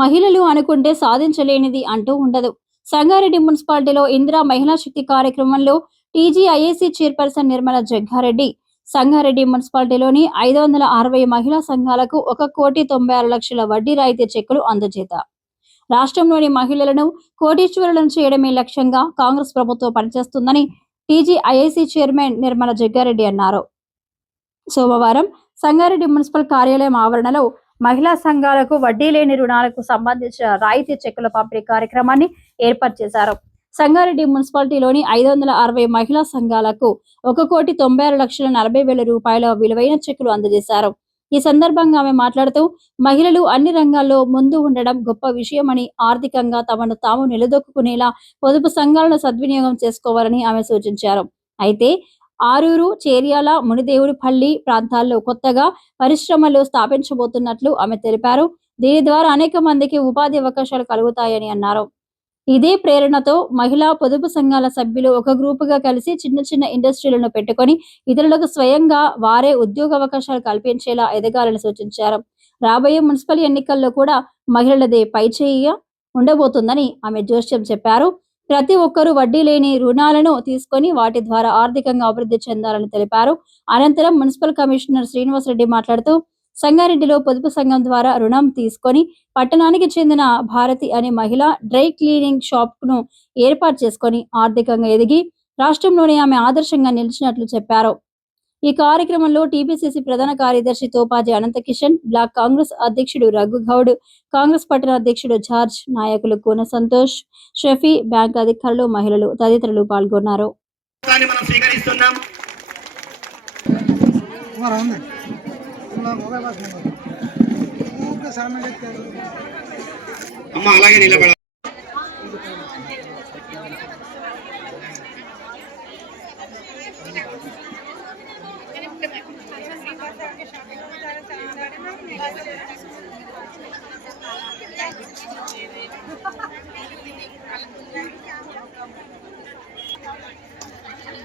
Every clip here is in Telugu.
మహిళలు అనుకుంటే సాధించలేనిది అంటూ ఉండదు. సంగారెడ్డి మున్సిపాలిటీలో ఇందిరా మహిళా శక్తి కార్యక్రమంలో టీజీఐఏసీ చైర్పర్సన్ నిర్మల జగ్గారెడ్డి సంగారెడ్డి మున్సిపాలిటీలోని 560 మహిళా సంఘాలకు 1,96,00,000 వడ్డీ రాయితీ చెక్కులు అందజేశారు. రాష్ట్రంలోని మహిళలను కోటీశ్వరులను చేయడమే లక్ష్యంగా కాంగ్రెస్ ప్రభుత్వం పనిచేస్తుందని టీజీఐఏసీ చైర్మన్ నిర్మల జగ్గారెడ్డి అన్నారు. సోమవారం సంగారెడ్డి మున్సిపల్ కార్యాలయం ఆవరణలో మహిళా సంఘాలకు వడ్డీ లేని రుణాలకు సంబంధించిన రాయితీ చెక్కుల పంపిణీ కార్యక్రమాన్ని ఏర్పాటు చేశారు. సంగారెడ్డి మున్సిపాలిటీలోని 560 మహిళా సంఘాలకు 1,96,40,000 రూపాయల విలువైన చెక్కులు అందజేశారు. ఈ సందర్భంగా ఆమె మాట్లాడుతూ మహిళలు అన్ని రంగాల్లో ముందు ఉండడం గొప్ప విషయమని, ఆర్థికంగా తమను తాము నిలదొక్కునేలా పొదుపు సంఘాలను సద్వినియోగం చేసుకోవాలని ఆమె సూచించారు. అయితే ఆరూరు, చేర్యాల, మునిదేవుడిపల్లి ప్రాంతాల్లో కొత్తగా పరిశ్రమలు స్థాపించబోతున్నట్లు ఆమె తెలిపారు. దీని ద్వారా అనేక మందికి ఉపాధి అవకాశాలు కలుగుతాయని అన్నారు. ఇదే ప్రేరణతో మహిళా పొదుపు సంఘాల సభ్యులు ఒక గ్రూపుగా కలిసి చిన్న చిన్న ఇండస్ట్రీలను పెట్టుకొని ఇతరులకు స్వయంగా వారే ఉద్యోగ అవకాశాలు కల్పించేలా ఎదగాలని సూచించారు. రాబోయే మున్సిపల్ ఎన్నికల్లో కూడా మహిళలదే పైచేయిగా ఉండబోతుందని ఆమె జోస్యం చెప్పారు. ప్రతి ఒక్కరూ వడ్డీ లేని రుణాలను తీసుకొని వాటి ద్వారా ఆర్థికంగా అభివృద్ధి చెందాలని తెలిపారు. అనంతరం మున్సిపల్ కమిషనర్ శ్రీనివాసరెడ్డి మాట్లాడుతూ సంగారెడ్డిలో పొదుపు సంఘం ద్వారా రుణం తీసుకొని పట్టణానికి చెందిన భారతి అనే మహిళ డ్రై క్లీనింగ్ షాప్ ను ఏర్పాటు చేసుకొని ఆర్థికంగా ఎదిగి రాష్ట్రంలోనే ఆమె ఆదర్శంగా నిలిచినట్లు చెప్పారు. ఈ కార్యక్రమంలో టీపీసీసీ ప్రధాన కార్యదర్శి తోపాజీ అనంతకిషన్, బ్లాక్ కాంగ్రెస్ అధ్యక్షుడు రఘుగౌడ్, కాంగ్రెస్ పట్టణ అధ్యక్షుడు జార్జ్, నాయకులు కోన సంతోష్, షఫీ, బ్యాంక్ అధికారులు, మహిళలు తదితరులు పాల్గొన్నారు.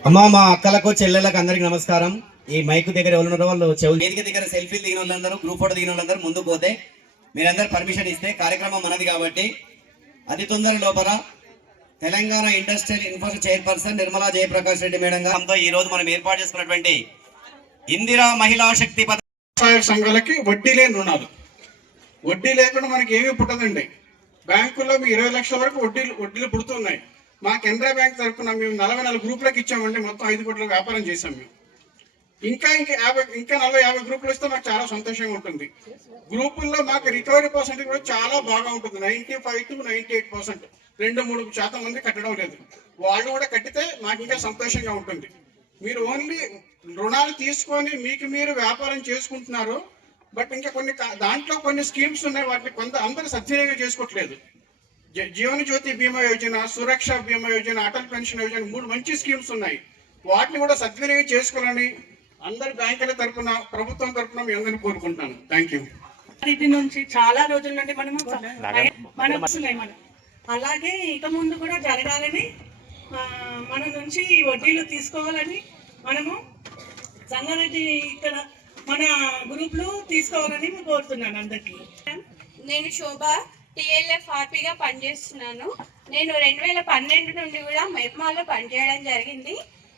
అమ్మా మా అక్కలకు చెల్లెలకు అందరికి నమస్కారం. ఈ మైక్ దగ్గర ఎవరున్నారో వాళ్ళు వేదిక దగ్గర సెల్ఫీలు దిగిన వాళ్ళందరూ, గ్రూప్ ఫోటో దిగిన వాళ్ళందరూ ముందుకు పోతే మీరందరూ పర్మిషన్ ఇస్తే కార్యక్రమం మనది కాబట్టి అతి తొందర లోపల Telangana industrial infrastructure chairperson Nirmala Jayaprakash Reddy madam గారితో ఈ రోజు మనం ఏర్పాటు చేసుకున్నటువంటి ఇందిరా మహిళా శక్తి సంఘాలకి వడ్డీ లేని రుణాలు. వడ్డీ లేకుండా మనకి ఏమీ పుట్టదండి. బ్యాంకుల్లో మీ 20 లక్షల వరకు వడ్డీలు పుడుతున్నాయి. మా కెనరా బ్యాంక్ తరఫున మేము 44 గ్రూపులకు ఇచ్చామండి. మొత్తం 5 కోట్ల వ్యాపారం చేశాం మేము. ఇంకా 40-50 గ్రూపులు ఇస్తే మాకు చాలా సంతోషంగా ఉంటుంది. గ్రూపుల్లో మాకు రికవరీ పర్సెంటేజ్ కూడా చాలా బాగా ఉంటుంది. 95 to 98%. 2-3% మంది కట్టడం లేదు. వాళ్ళు కూడా కట్టితే మాకు ఇంకా సంతోషంగా ఉంటుంది. మీరు ఓన్లీ రుణాలు తీసుకొని మీకు మీరు వ్యాపారం చేసుకుంటున్నారు. బట్ ఇంకా దాంట్లో కొన్ని స్కీమ్స్ ఉన్నాయి. వాటిని అందరూ సద్వినియోగం చేసుకోవట్లేదు. జీవన జ్యోతి బీమా యోజన, సురక్ష బీమా యోజన, అటల్ పెన్షన్ యోజన, 3 మంచి స్కీమ్స్ ఉన్నాయి. వాటిని కూడా సద్వినియోగం చేసుకోవాలని అందరి బ్యాంకుల తరఫున, ప్రభుత్వం తరఫున మీ అందరినీ కోరుకుంటున్నాను. Thank you. ఇది నుంచి చాలా రోజుల నుండి మనం అలాగే ఇక ముందు కూడా జరగాలని, మన నుంచి వడ్డీలు తీసుకోవాలని, మనము సంగారెడ్డి ఇక్కడ మన గ్రూప్లు తీసుకోవాలని కోరుతున్నాను అందరికీ. నేను శోభ, టీఎల్ఎఫ్ ఆర్పీగా పనిచేస్తున్నాను. నేను 2012 నుండి కూడా మెప్మాలో పనిచేయడం జరిగింది.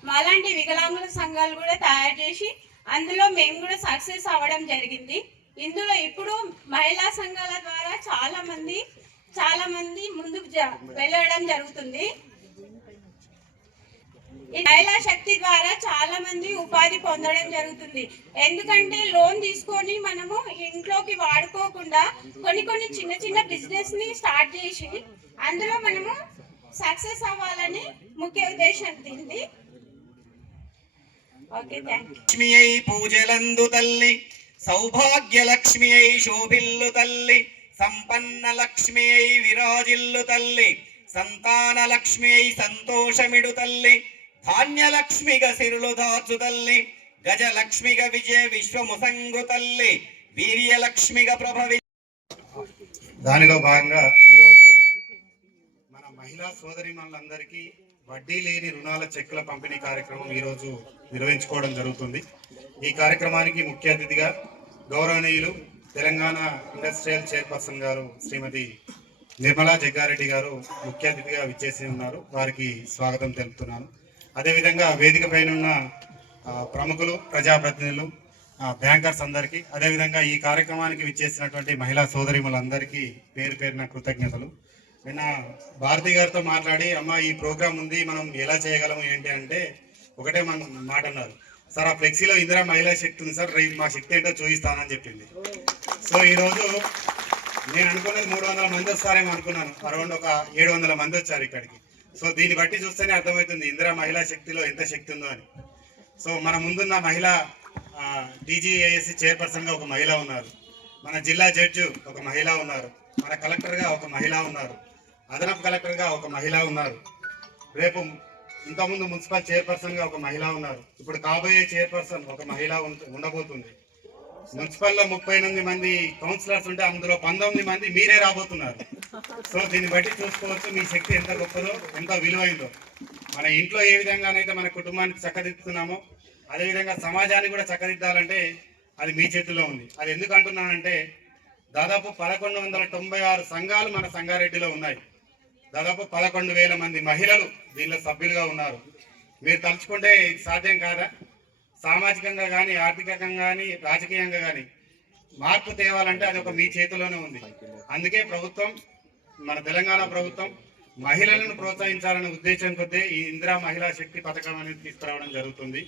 మాలాంటి వికలాంగుల సంఘాలు కూడా తయారు చేసి అందులో మేము కూడా సక్సెస్ అవ్వడం జరిగింది. ఇందులో ఇప్పుడు మహిళా సంఘాల ద్వారా చాలా మంది ముందుకు వెళ్ళడం జరుగుతుంది. మహిళా శక్తి ద్వారా చాలా మంది ఉపాధి పొందడం జరుగుతుంది. ఎందుకంటే లోన్ తీసుకొని మనము ఇంట్లోకి వాడుకోకుండా కొన్ని చిన్న చిన్న బిజినెస్ ని స్టార్ట్ చేసి అందులో మనము సక్సెస్ అవ్వాలని ముఖ్య ఉద్దేశం ఉంది. Okay, thank you. లక్ష్మి అయి పూజలందు తల్లి, సౌభాగ్య లక్ష్మి అయి శోభిల్లు తల్లి, సంపన్న లక్ష్మి అయి విరాజిల్లు తల్లి, సంతాన లక్ష్మి అయి సంతోషమిడు తల్లి, ధాన్యలక్ష్మిగా సిరులు దాచు తల్లి, గజలక్ష్మిగా విజయ విశ్వముసంగు తల్లి, వీర్యలక్ష్మిగా ప్రభవి. దానిలో భాగంగా ఈరోజు మన మహిళా సోదరిమణులందరికీ వడ్డీ లేని రుణాల చెక్కుల పంపిణీ కార్యక్రమం ఈరోజు నిర్వహించుకోవడం జరుగుతుంది. ఈ కార్యక్రమానికి ముఖ్య అతిథిగా గౌరవనీయులు తెలంగాణ ఇండస్ట్రియల్ చైర్పర్సన్ గారు శ్రీమతి నిర్మలా జగ్గారెడ్డి గారు ముఖ్య అతిథిగా విచ్చేసి ఉన్నారు. వారికి స్వాగతం తెలుపుతున్నాను. అదేవిధంగా వేదిక పైన ఉన్న ప్రముఖులు, ప్రజాప్రతినిధులు, బ్యాంకర్స్ అందరికీ, అదేవిధంగా ఈ కార్యక్రమానికి విచ్చేసినటువంటి మహిళా సోదరిమలందరికీ పేరు పేరున కృతజ్ఞతలు. నిన్న భారతి గారితో మాట్లాడి, అమ్మ ఈ ప్రోగ్రాం ఉంది, మనం ఎలా చేయగలము ఏంటి అంటే ఒకటే మాట అన్నారు, సార్ ఆ ఫ్లెక్సీలో ఇందిరా మహిళా శక్తి ఉంది సార్, రేపు మా శక్తి ఏంటో చూపిస్తానని చెప్పింది. సో ఈరోజు నేను అనుకున్నది 300 మంది వస్తారేమో అనుకున్నాను, అరౌండ్ ఒక 700 మంది వచ్చారు ఇక్కడికి. సో దీన్ని బట్టి చూస్తేనే అర్థమవుతుంది ఇందిరా మహిళా శక్తిలో ఎంత శక్తి ఉందో అని. సో మన ముందున్న మహిళా టీజీఏఎస్సీ చైర్పర్సన్గా ఒక మహిళ ఉన్నారు, మన జిల్లా జడ్జి ఒక మహిళ ఉన్నారు, మన కలెక్టర్గా ఒక మహిళ ఉన్నారు, అదనపు కలెక్టర్గా ఒక మహిళ ఉన్నారు, రేపు ఇంతకుముందు మున్సిపల్ చైర్పర్సన్గా ఒక మహిళ ఉన్నారు, ఇప్పుడు కాబోయే చైర్పర్సన్ ఒక మహిళ ఉండబోతుంది. మున్సిపల్లో 38 మంది కౌన్సిలర్స్ ఉంటే అందులో 19 మంది మీరే రాబోతున్నారు. సో దీన్ని బట్టి చూసుకోవచ్చు మీ శక్తి ఎంత గొప్పదో, ఎంత విలువైందో. మన ఇంట్లో ఏ విధంగానైతే మన కుటుంబానికి చక్కదిద్దుతున్నామో అదేవిధంగా సమాజాన్ని కూడా చక్కదిద్దాలంటే అది మీ చేతుల్లో ఉంది. అది ఎందుకు అంటున్నానంటే దాదాపు 1196 సంఘాలు మన సంగారెడ్డిలో ఉన్నాయి. దాదాపు 11,000 మంది మహిళలు దీనిలో సభ్యులుగా ఉన్నారు. మీరు తలుచుకుంటే సాధ్యం కాదా? సామాజికంగా కానీ, ఆర్థికంగా కానీ, రాజకీయంగా కానీ మార్పు తేవాలంటే అది ఒక మీ చేతిలోనే ఉంది. అందుకే ప్రభుత్వం, మన తెలంగాణ ప్రభుత్వం మహిళలను ప్రోత్సహించాలనే ఉద్దేశం కొద్దీ ఈ ఇందిరా మహిళా శక్తి పథకం అనేది తీసుకురావడం జరుగుతుంది.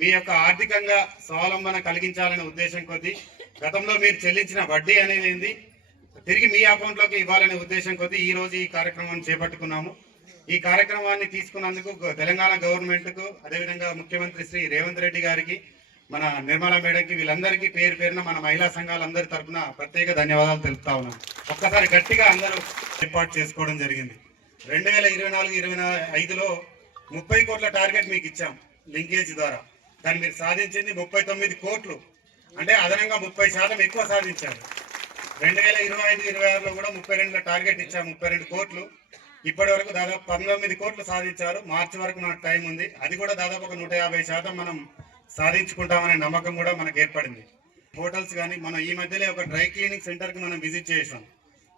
మీ యొక్క ఆర్థికంగా స్వావలంబన కలిగించాలనే ఉద్దేశం కొద్దీ గతంలో మీరు చెల్లించిన వడ్డీ అనేది ఏంది తిరిగి మీ అకౌంట్లోకి ఇవ్వాలనే ఉద్దేశం కొద్దీ ఈ రోజు ఈ కార్యక్రమాన్ని చేపట్టుకున్నాము. ఈ కార్యక్రమాన్ని తీసుకున్నందుకు తెలంగాణ గవర్నమెంట్కు, అదేవిధంగా ముఖ్యమంత్రి శ్రీ రేవంత్ రెడ్డి గారికి, మన నిర్మలా మేడంకి, వీళ్ళందరికీ పేరు పేరున మన మహిళా సంఘాలందరి తరఫున ప్రత్యేక ధన్యవాదాలు తెలుపుతా ఉన్నాను. ఒక్కసారి గట్టిగా అందరూ ఏర్పాటు చేసుకోవడం జరిగింది. 2024-25లో 30 కోట్ల టార్గెట్ మీకు ఇచ్చాం లింకేజ్ ద్వారా, కానీ మీరు సాధించింది 39 కోట్లు, అంటే అదనంగా 30% ఎక్కువ సాధించారు. 2025-26లో కూడా 32 టార్గెట్ ఇచ్చాం, 32 కోట్లు. ఇప్పటి వరకు దాదాపు 19 కోట్లు సాధించారు. మార్చి వరకు మనకు టైం ఉంది. అది కూడా దాదాపు ఒక 150% మనం సాధించుకుంటామనే నమ్మకం కూడా మనకు ఏర్పడింది. హోటల్స్ కానీ, మనం ఈ మధ్యలో ఒక డ్రై క్లీనింగ్ సెంటర్కి మనం విజిట్ చేసాం.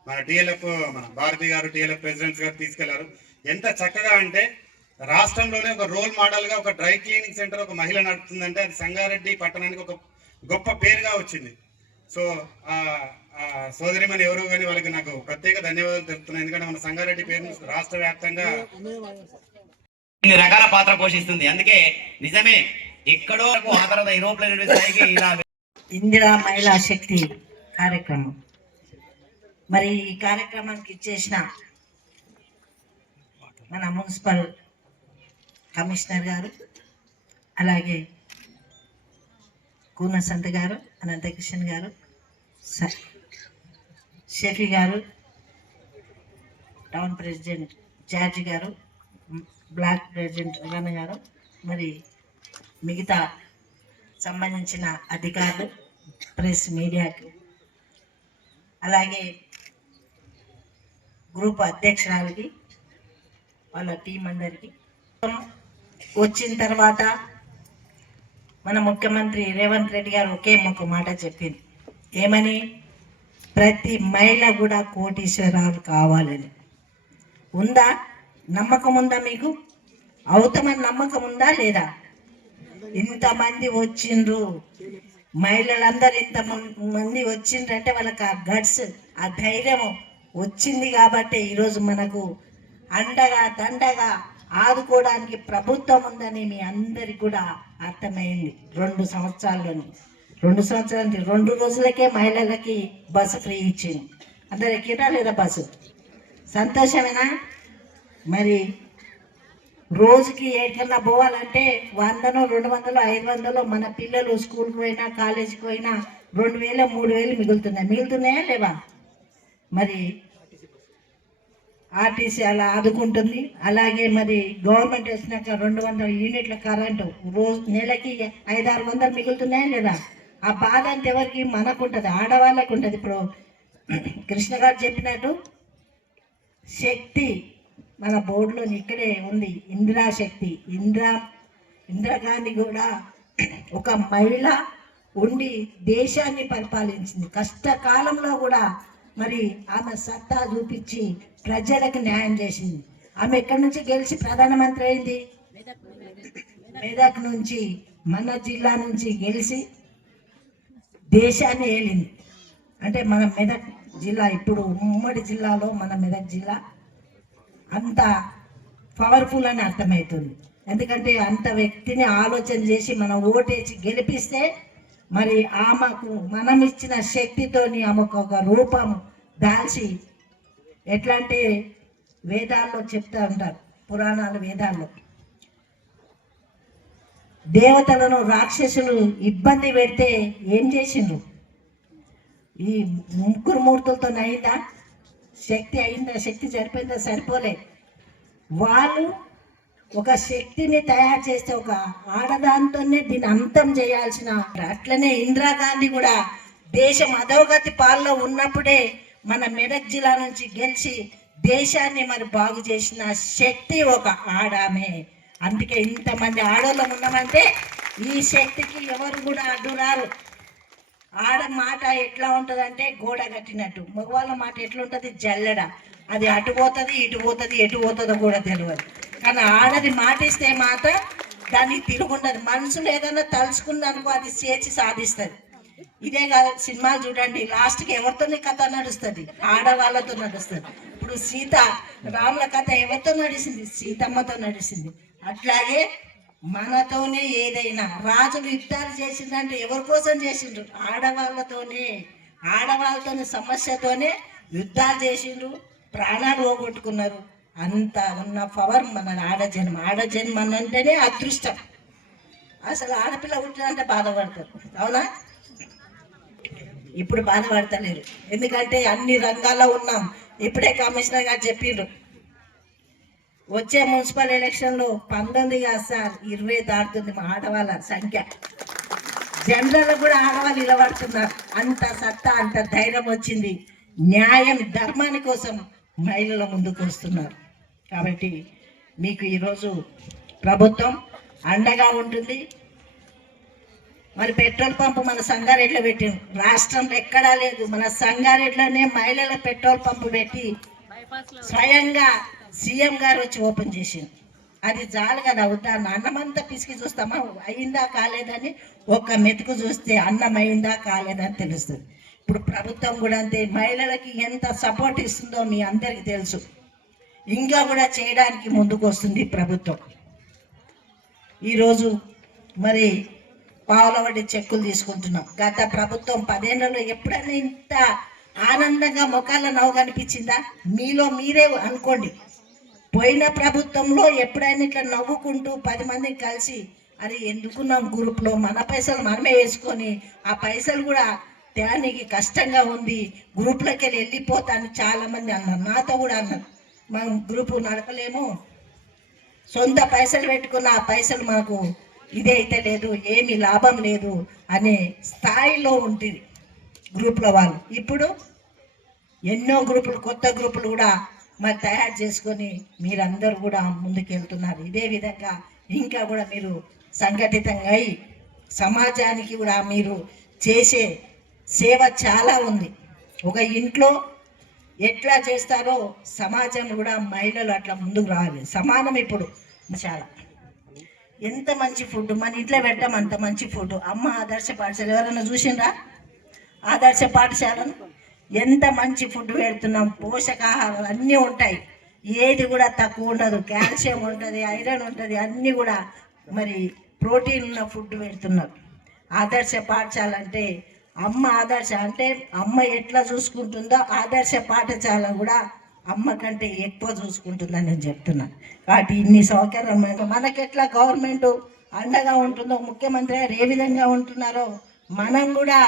మన టీఎల్ఎఫ్, మన భారతి గారు, టీఎల్ఎఫ్ ప్రెసిడెంట్స్ గారు తీసుకెళ్లారు. ఎంత చక్కగా అంటే రాష్ట్రంలోనే ఒక రోల్ మోడల్గా ఒక డ్రై క్లీనింగ్ సెంటర్ ఒక మహిళ నడుపుతుందంటే అది సంగారెడ్డి పట్టణానికి ఒక గొప్ప పేరుగా వచ్చింది. సో సోదరిమని ఎవరు కానీ వాళ్ళకి నాకు ప్రత్యేక ధన్యవాదాలు తెలుపుతున్నాను. ఎందుకంటే మన సంగారెడ్డి పేరు రాష్ట్ర వ్యాప్తంగా ఇన్ని రకాల పాత్ర పోషిస్తుంది. అందుకే నిజమే ఎక్కడో ఆ తర్వాత యూరోప్లో స్థాయికి ఇలా ఇందిరా మహిళా శక్తి కార్యక్రమం. మరి ఈ కార్యక్రమానికి ఇచ్చేసిన మన మున్సిపల్ కమిషనర్ గారు, అలాగే కూన సంత గారు, అనంతకృష్ణ గారు, షఫీ గారు, టౌన్ ప్రెసిడెంట్ జార్జి గారు, బ్లాక్ ప్రెసిడెంట్ రమణ గారు, మరి మిగతా సంబంధించిన అధికారులు, ప్రెస్ మీడియాకి, అలాగే గ్రూప్ అధ్యక్షురాలకి, వాళ్ళ టీం అందరికీ. వచ్చిన తర్వాత మన ముఖ్యమంత్రి రేవంత్ రెడ్డి గారు ఒకే ఒక మాట చెప్పింది, ఏమని? ప్రతి మహిళ కూడా కోటీశ్వరాలు కావాలని. ఉందా? నమ్మకం ఉందా మీకు? అవుతామని నమ్మకం ఉందా లేదా? ఇంతమంది వచ్చిండ్రు, మహిళలందరూ ఇంతమంది వచ్చిండ్రంటే వాళ్ళకి ఆ గట్స్, ఆ ధైర్యం వచ్చింది కాబట్టి ఈరోజు మనకు అండగా దండగా ఆదుకోవడానికి ప్రభుత్వం ఉందని మీ అందరికి కూడా అర్థమైంది. 2 సంవత్సరాల్లోని 2 సంవత్సరాలకి 2 రోజులకే మహిళలకి బస్సు ఫ్రీ ఇచ్చింది. అందరు ఎక్కిరా లేదా బస్సు? సంతోషమేనా? మరి రోజుకి ఎక్కడికన్నా పోవాలంటే 100, 200, 500 మన పిల్లలు స్కూల్కి పోయినా కాలేజీకి పోయినా 2000, 3000 మిగులుతున్నాయా లేవా? మరి ఆర్టీసీ అలా ఆదుకుంటుంది. అలాగే మరి గవర్నమెంట్ వచ్చినాక 200 యూనిట్ల కరెంటు రోజు నెలకి 500-600 మిగులుతున్నాయా లేదా? ఆ బాధ అంత ఎవరికి? మనకు ఉంటుంది, ఆడవాళ్ళకు ఉంటుంది. ఇప్పుడు కృష్ణ గారు చెప్పినట్టు శక్తి మన బోర్డులో ఇక్కడే ఉంది, ఇందిరా శక్తి. ఇందిరాగాంధీ కూడా ఒక మహిళ ఉండి దేశాన్ని పరిపాలించింది. కష్టకాలంలో కూడా మరి ఆమె సత్తా చూపించి ప్రజలకు న్యాయం చేసింది. ఆమె ఎక్కడి నుంచి గెలిచి ప్రధానమంత్రి అయింది? మెదక్ నుంచి, మన జిల్లా నుంచి గెలిచి దేశాన్ని ఏలింది. అంటే మన మెదక్ జిల్లా ఇప్పుడు ఉమ్మడి జిల్లాలో మన మెదక్ జిల్లా అంత పవర్ఫుల్ అని అర్థమవుతుంది. ఎందుకంటే అంత వ్యక్తిని ఆలోచన చేసి మనం ఓటేసి గెలిపిస్తే మరి ఆమెకు మనం ఇచ్చిన శక్తితోని ఆమెకు ఒక రూపం దాల్చి ఎట్లా అంటే వేదాల్లో చెప్తా ఉంటారు, పురాణాలు వేదాల్లో దేవతలను రాక్షసులు ఇబ్బంది పెడితే ఏం చేసిండ్రు? ఈ ముగ్గురు మూర్తులతో అయిందా? శక్తి అయిందా? శక్తి సరిపోయిందా? సరిపోలే. వాళ్ళు ఒక శక్తిని తయారు చేస్తే ఒక ఆడదాంతోనే దీన్ని అంతం చేయాల్సిన. అట్లనే ఇందిరాగాంధీ కూడా దేశం అధోగతి పాల్లో ఉన్నప్పుడే మన మెదక్ జిల్లా నుంచి గెలిచి దేశాన్ని మరి బాగు చేసిన శక్తి ఒక ఆడామే. అందుకే ఇంతమంది ఆడోళ్ళం ఉన్నామంటే ఈ శక్తికి ఎవరు కూడా అడ్డు రారు. ఆడ మాట ఎట్లా ఉంటుంది అంటే గోడ కట్టినట్టు, మగవాళ్ళ మాట ఎట్లుంటుంది? జల్లెడ. అది అటు పోతుంది, ఇటు పోతుంది, ఎటు పోతుందో కూడా తెలియదు. కానీ ఆడది మాటిస్తే మాత్రం దానికి తిరుగుండదు. మనసులో ఏదైనా తలుచుకుందనుకో అది చేసి సాధిస్తుంది. ఇదే కాదు, సినిమాలు చూడండి, లాస్ట్కి ఎవరితోనే కథ నడుస్తుంది? ఆడవాళ్ళతో నడుస్తుంది. ఇప్పుడు సీత రాముల కథ ఎవరితో నడిచింది? సీతమ్మతో నడిచింది. అట్లాగే మనతోనే ఏదైనా రాజులు యుద్ధాలు చేసిందంటే ఎవరి కోసం చేసిండ్రు? ఆడవాళ్ళతోనే. ఆడవాళ్ళతోనే సమస్యతోనే యుద్ధాలు చేసిండ్రు, ప్రాణాలు పోగొట్టుకున్నారు. అంత ఉన్న పవర్ మన ఆడజన్మ. ఆడజన్మ అంటేనే అదృష్టం. అసలు ఆడపిల్ల పుట్టినంటే బాధపడతారు, అవునా? ఇప్పుడు బాధపడతలేరు, ఎందుకంటే అన్ని రంగాల్లో ఉన్నాం. ఇప్పుడే కమిషనర్ గారు చెప్పిండ్రు, వచ్చే మున్సిపల్ ఎలక్షన్లో 19 కాదు సార్, 20 దాటుతుంది మా ఆడవాళ్ళ సంఖ్య. జనరల్ కూడా ఆడవాళ్ళు నిలబడుతున్నారు. అంత సత్తా, అంత ధైర్యం వచ్చింది. న్యాయం, ధర్మాని కోసం మహిళల ముందుకు వస్తున్నారు. కాబట్టి మీకు ఈరోజు ప్రభుత్వం అండగా ఉంటుంది. మరి పెట్రోల్ పంపు మన సంగారెడ్డిలో పెట్టింది, రాష్ట్రంలో ఎక్కడా లేదు. మన సంగారెడ్డిలోనే మహిళల పెట్రోల్ పంపు పెట్టి స్వయంగా సీఎం గారు వచ్చి ఓపెన్ చేసింది. అది చాలు కదా, అవుతా అన్నమంతా పిసికి చూస్తామా అయిందా కాలేదని? ఒక్క మెతుకు చూస్తే అన్నం అయిందా కాలేదని తెలుస్తుంది. ఇప్పుడు ప్రభుత్వం కూడా అంతే, మహిళలకి ఎంత సపోర్ట్ ఇస్తుందో మీ అందరికీ తెలుసు. ఇంకా కూడా చేయడానికి ముందుకు వస్తుంది ప్రభుత్వం. ఈరోజు మరి పావులవడ్డీ చెక్కులు తీసుకుంటున్నాం. గత ప్రభుత్వం 10 ఏళ్లలో ఎప్పుడైనా ఇంత ఆనందంగా ముఖాల నవ్వు కనిపించిందా? మీలో మీరే అనుకోండి. పోయిన ప్రభుత్వంలో ఎప్పుడైనా ఇట్లా నవ్వుకుంటూ 10 మందిని కలిసి అది ఎందుకున్నాం గ్రూప్లో, మన పైసలు మనమే వేసుకొని ఆ పైసలు కూడా తేడానికి కష్టంగా ఉంది, గ్రూప్లోకి వెళ్ళిపోతాను చాలామంది అన్నారు. నాతో కూడా అన్నారు, మనం గ్రూపు నడపలేము, సొంత పైసలు పెట్టుకున్న ఆ పైసలు మనకు ఇదే అయితే లేదు, ఏమీ లాభం లేదు అనే స్థాయిలో ఉంటుంది గ్రూప్ల వాళ్ళు. ఇప్పుడు ఎన్నో గ్రూపులు, కొత్త గ్రూపులు కూడా మరి తయారు చేసుకొని మీరందరూ కూడా ముందుకెళ్తున్నారు. ఇదే విధంగా ఇంకా కూడా మీరు సంఘటితంగా అయి సమాజానికి కూడా మీరు చేసే సేవ చాలా ఉంది. ఒక ఇంట్లో ఎట్లా చేస్తారో సమాజం కూడా మహిళలు అట్లా ముందుకు రావాలి. సమానం. ఇప్పుడు చాలా ఎంత మంచి ఫుడ్ మన ఇంట్లో పెట్టాం, అంత మంచి ఫుడ్. అమ్మ ఆదర్శ పాఠశాల ఎవరైనా చూసిండ్రా? ఆదర్శ పాఠశాలను ఎంత మంచి ఫుడ్ పెడుతున్నాం. పోషకాహారాలు అన్నీ ఉంటాయి, ఏది కూడా తక్కువ ఉండదు. కాల్షియం ఉంటుంది, ఐరన్ ఉంటుంది, అన్నీ కూడా మరి ప్రోటీన్ ఉన్న ఫుడ్ పెడుతున్నారు. ఆదర్శ పాఠశాల అంటే అమ్మ ఆదర్శ అంటే అమ్మ ఎట్లా చూసుకుంటుందో ఆదర్శ పాఠశాల కూడా అమ్మ కంటే ఎక్కువ చూసుకుంటుందని నేను చెప్తున్నాను. కాబట్టి ఇన్ని సౌకర్యాలు మనకెట్లా గవర్నమెంట్ అండగా ఉంటుందో, ముఖ్యమంత్రి గారు ఏ విధంగా ఉంటున్నారో మనం కూడా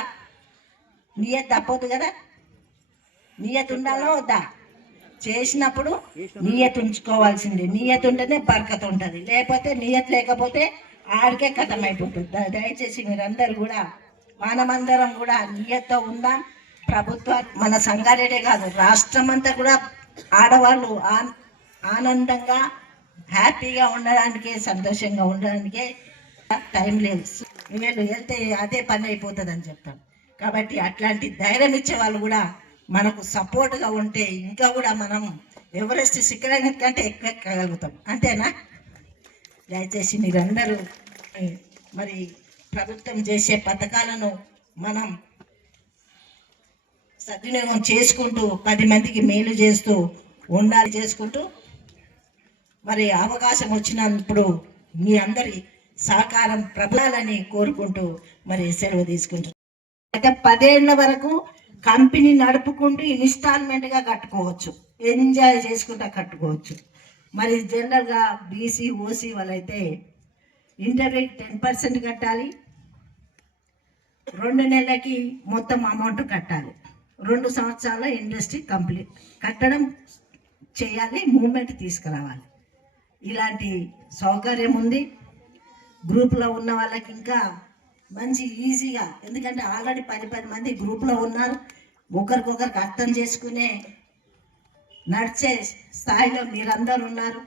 నియత్ తప్పదు కదా. నియత్ ఉండాలో వద్దా? చేసినప్పుడు నియత్ ఉంచుకోవాల్సింది. నియత్ ఉంటేనే బర్కత్ ఉంటుంది, లేకపోతే నియత్ లేకపోతే ఆడికే కథమైపోతుంది. దయచేసి మీరందరూ కూడా మనమందరం కూడా నియత్తో ఉందాం. ప్రభుత్వం మన సంగారెడ్డే కాదు, రాష్ట్రం అంతా కూడా ఆడవాళ్ళు ఆనందంగా హ్యాపీగా ఉండడానికే, సంతోషంగా ఉండడానికే టైం లేదు. వీళ్ళు వెళ్తే అదే పని అయిపోతుంది అని చెప్తాం. కాబట్టి అట్లాంటి ధైర్యం ఇచ్చే వాళ్ళు కూడా మనకు సపోర్ట్గా ఉంటే ఇంకా కూడా మనం ఎవరెస్ట్ శిఖరం కంటే ఎక్కువ ఎక్కగలుగుతాం. అంతేనా? దయచేసి మీరందరూ మరి ప్రభుత్వం చేసే పథకాలను మనం సద్వినియోగం చేసుకుంటూ 10 మందికి మేలు చేస్తూ ఉండాలి చేసుకుంటూ మరి అవకాశం వచ్చినప్పుడు మీ అందరి సహకారం ప్రభావాలని కోరుకుంటూ మరి సెలవు తీసుకుంటున్నాం. అయితే 10 ఏళ్ళ వరకు కంపెనీ నడుపుకుంటూ ఇన్స్టాల్మెంట్గా కట్టుకోవచ్చు, ఎంజాయ్ చేసుకుంటూ కట్టుకోవచ్చు. మరి జనరల్గా బీసీ ఓసీ వాళ్ళైతే ఇంటర్వ్యూకి 10% కట్టాలి, 2 నెలలకి మొత్తం అమౌంట్ కట్టాలి, 2 సంవత్సరాల ఇండస్ట్రీ కంప్లీట్ కట్టడం చేయాలి, మూమెంట్ తీసుకురావాలి. ఇలాంటి సౌకర్యం ఉంది. గ్రూప్లో ఉన్న వాళ్ళకి ఇంకా మంచి ఈజీగా, ఎందుకంటే ఆల్రెడీ 10 మంది గ్రూప్లో ఉన్నారు, ఒకరికొకరికి అర్థం చేసుకునే నడిచే స్థాయిలో మీరందరూ ఉన్నారు.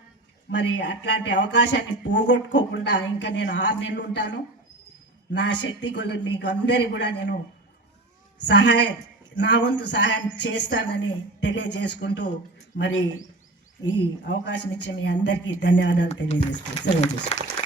మరి అట్లాంటి అవకాశాన్ని పోగొట్టుకోకుండా ఇంకా నేను 6 నెలలు ఉంటాను. నా శక్తి కొద్ది మీకు అందరి కూడా నేను నా వంతు సహాయం చేస్తానని తెలియజేసుకుంటూ మరి ఈ అవకాశం ఇచ్చే మీ అందరికీ ధన్యవాదాలు తెలియజేస్తాను. సెలవు తీసుకుంటాను.